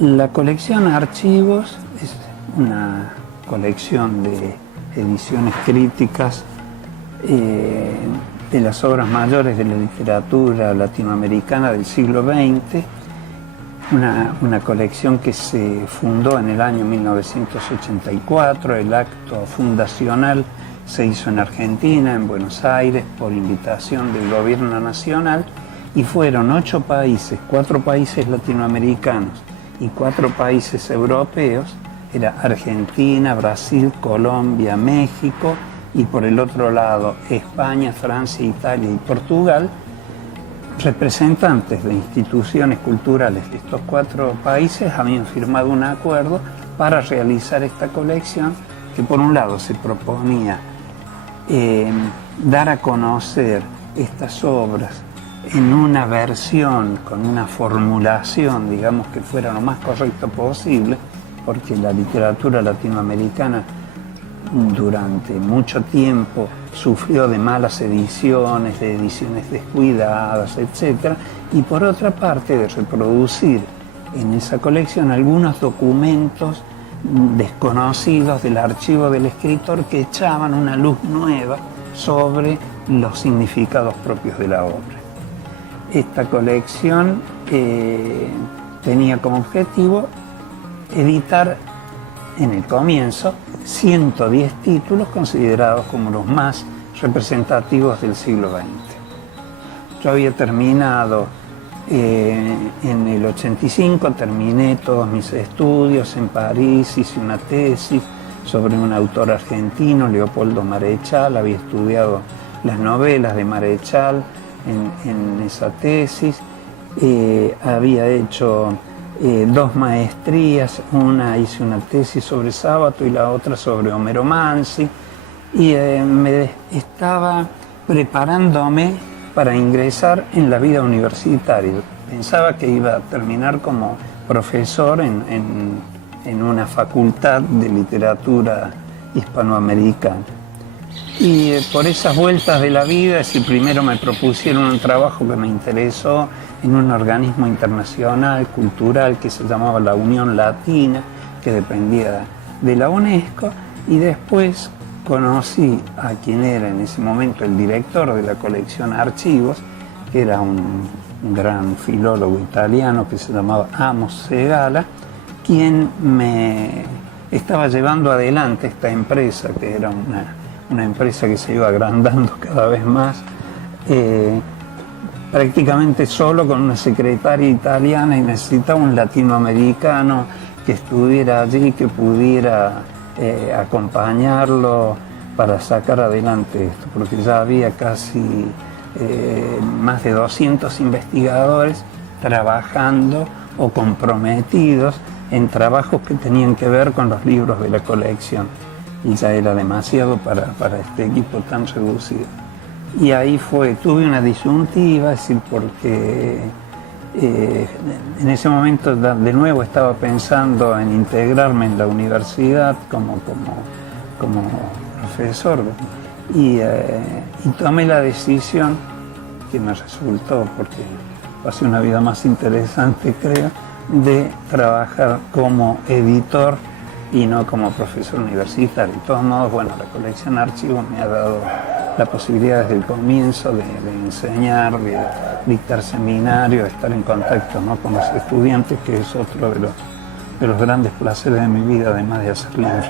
La colección Archivos es una colección de ediciones críticas de las obras mayores de la literatura latinoamericana del siglo XX, una colección que se fundó en el año 1984, el acto fundacional se hizo en Argentina, en Buenos Aires, por invitación del gobierno nacional, y fueron 8 países, 4 países latinoamericanos y 4 países europeos, era Argentina, Brasil, Colombia, México, y por el otro lado España, Francia, Italia y Portugal, representantes de instituciones culturales de estos 4 países habían firmado un acuerdo para realizar esta colección que por un lado se proponía dar a conocer estas obras en una versión, con una formulación, digamos, que fuera lo más correcto posible, porque la literatura latinoamericana durante mucho tiempo sufrió de malas ediciones, de ediciones descuidadas, etc. Y por otra parte, de reproducir en esa colección algunos documentos desconocidos del archivo del escritor que echaban una luz nueva sobre los significados propios de la obra. Esta colección tenía como objetivo editar en el comienzo 110 títulos considerados como los más representativos del siglo XX. Yo había terminado en el 85, terminé todos mis estudios en París, hice una tesis sobre un autor argentino, Leopoldo Marechal, había estudiado las novelas de Marechal en esa tesis, había hecho 2 maestrías, hice una tesis sobre Sábato y la otra sobre Homero Manzi, y me estaba preparándome para ingresar en la vida universitaria. Pensaba que iba a terminar como profesor en una facultad de literatura hispanoamericana. Y por esas vueltas de la vida, si primero me propusieron un trabajo que me interesó en un organismo internacional, cultural, que se llamaba la Unión Latina, que dependía de la UNESCO, y después conocí a quien era en ese momento el director de la colección Archivos, que era un gran filólogo italiano que se llamaba Amos Segala, quien me estaba llevando adelante esta empresa, que era una empresa que se iba agrandando cada vez más, prácticamente solo con una secretaria italiana, y necesitaba un latinoamericano que estuviera allí, que pudiera acompañarlo para sacar adelante esto, porque ya había casi más de 200 investigadores trabajando o comprometidos en trabajos que tenían que ver con los libros de la colección, y ya era demasiado para este equipo tan reducido. Y ahí tuve una disyuntiva, es decir, porque en ese momento de nuevo estaba pensando en integrarme en la universidad como profesor, y tomé la decisión, que me resultó, porque pasé una vida más interesante, creo, de trabajar como editor y no como profesor universitario. De todos modos, bueno, la colección Archivos me ha dado la posibilidad desde el comienzo de enseñar, de dictar seminarios, de estar en contacto, ¿no?, con los estudiantes, que es otro de los grandes placeres de mi vida, además de hacer libros.